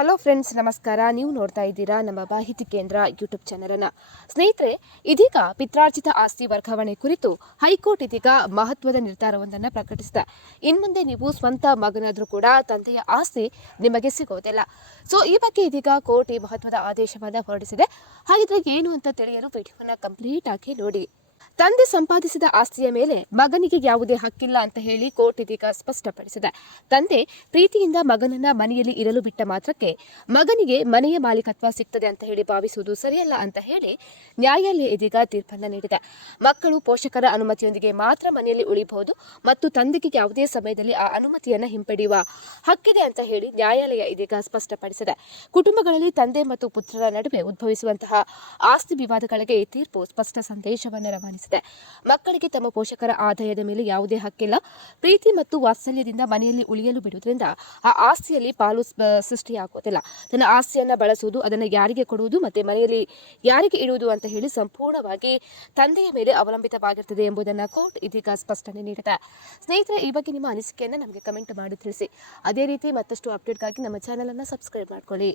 Hello friends ನಮಸ್ಕಾರ. ನೀವು ನೋಡ್ತಾ ಇದ್ದೀರಾ ನಮ್ಮ ಮಾಹಿತಿ ಕೇಂದ್ರ ಯೂಟ್ಯೂಬ್ ಚಾನಲನ್ನು. ಸ್ನೇಹಿತರೆ, ಇದೀಗ ಪಿತ್ರಾರ್ಜಿತ ಆಸ್ತಿ ವರ್ಗಾವಣೆ ಕುರಿತು ಹೈಕೋರ್ಟ್ ಇದೀಗ ಮಹತ್ವದ ನಿರ್ಧಾರವೊಂದನ್ನು ಪ್ರಕಟಿಸಿದೆ. ಇನ್ಮುಂದೆ ನೀವು ಸ್ವಂತ ಮಗನಾದರೂ ಕೂಡ ತಂದೆಯ ಆಸ್ತಿ ನಿಮಗೆ ಸಿಗೋದಿಲ್ಲ. ಸೊ ಈ ಬಗ್ಗೆ ಇದೀಗ ಕೋರ್ಟ್ ಈ ಮಹತ್ವದ ಆದೇಶವನ್ನು ಹೊರಡಿಸಿದೆ. ಹಾಗಿದ್ರೆ ಏನು ಅಂತ ತಿಳಿಯಲು ವಿಡಿಯೋನ ಕಂಪ್ಲೀಟ್ ಆಗಿ ನೋಡಿ. ತಂದೆ ಸಂಪಾದಿಸಿದ ಆಸ್ತಿಯ ಮೇಲೆ ಮಗನಿಗೆ ಯಾವುದೇ ಹಕ್ಕಿಲ್ಲ ಅಂತ ಹೇಳಿ ಕೋರ್ಟ್ ಇದೀಗ ಸ್ಪಷ್ಟಪಡಿಸಿದೆ. ತಂದೆ ಪ್ರೀತಿಯಿಂದ ಮಗನನ್ನ ಮನೆಯಲ್ಲಿ ಇರಲು ಬಿಟ್ಟ ಮಾತ್ರಕ್ಕೆ ಮಗನಿಗೆ ಮನೆಯ ಮಾಲೀಕತ್ವ ಸಿಗ್ತದೆ ಅಂತ ಹೇಳಿ ಭಾವಿಸುವುದು ಸರಿಯಲ್ಲ ಅಂತ ಹೇಳಿ ನ್ಯಾಯಾಲಯ ಇದೀಗ ತೀರ್ಪನ್ನು ನೀಡಿದೆ. ಮಕ್ಕಳು ಪೋಷಕರ ಅನುಮತಿಯೊಂದಿಗೆ ಮಾತ್ರ ಮನೆಯಲ್ಲಿ ಉಳಿಬಹುದು ಮತ್ತು ತಂದೆಗೆ ಯಾವುದೇ ಸಮಯದಲ್ಲಿ ಆ ಅನುಮತಿಯನ್ನು ಹಿಂಪಡೆಯುವ ಹಕ್ಕಿದೆ ಅಂತ ಹೇಳಿ ನ್ಯಾಯಾಲಯ ಇದೀಗ ಸ್ಪಷ್ಟಪಡಿಸಿದೆ. ಕುಟುಂಬಗಳಲ್ಲಿ ತಂದೆ ಮತ್ತು ಪುತ್ರರ ನಡುವೆ ಉದ್ಭವಿಸುವಂತಹ ಆಸ್ತಿ ವಿವಾದಗಳಿಗೆ ಈ ತೀರ್ಪು ಸ್ಪಷ್ಟ ಸಂದೇಶವನ್ನು ರವಾನಿಸಿದೆ. ಮಕ್ಕಳಿಗೆ ತಮ್ಮ ಪೋಷಕರ ಆದಾಯದ ಮೇಲೆ ಯಾವುದೇ ಹಕ್ಕಿಲ್ಲ. ಪ್ರೀತಿ ಮತ್ತು ವಾತ್ಸಲ್ಯದಿಂದ ಮನೆಯಲ್ಲಿ ಉಳಿಯಲು ಬಿಡುವುದರಿಂದ ಆ ಆಸ್ತಿಯಲ್ಲಿ ಪಾಲು ಸೃಷ್ಟಿಯಾಗುವುದಿಲ್ಲ. ತನ್ನ ಆಸ್ತಿಯನ್ನು ಬಳಸುವುದು, ಅದನ್ನು ಯಾರಿಗೆ ಕೊಡುವುದು ಮತ್ತೆ ಮನೆಯಲ್ಲಿ ಯಾರಿಗೆ ಇಡುವುದು ಅಂತ ಹೇಳಿ ಸಂಪೂರ್ಣವಾಗಿ ತಂದೆಯ ಮೇಲೆ ಅವಲಂಬಿತವಾಗಿರ್ತದೆ ಎಂಬುದನ್ನು ಕೋರ್ಟ್ ಇದೀಗ ಸ್ಪಷ್ಟನೆ ನೀಡಿದೆ. ಸ್ನೇಹಿತರೆ, ಈ ಬಗ್ಗೆ ನಿಮ್ಮ ಅನಿಸಿಕೆಯನ್ನು ನಮಗೆ ಕಮೆಂಟ್ ಮಾಡಿ ತಿಳಿಸಿ. ಅದೇ ರೀತಿ ಮತ್ತಷ್ಟು ಅಪ್ಡೇಟ್ಗಾಗಿ ನಮ್ಮ ಚಾನಲನ್ನು ಸಬ್ಸ್ಕ್ರೈಬ್ ಮಾಡ್ಕೊಳ್ಳಿ.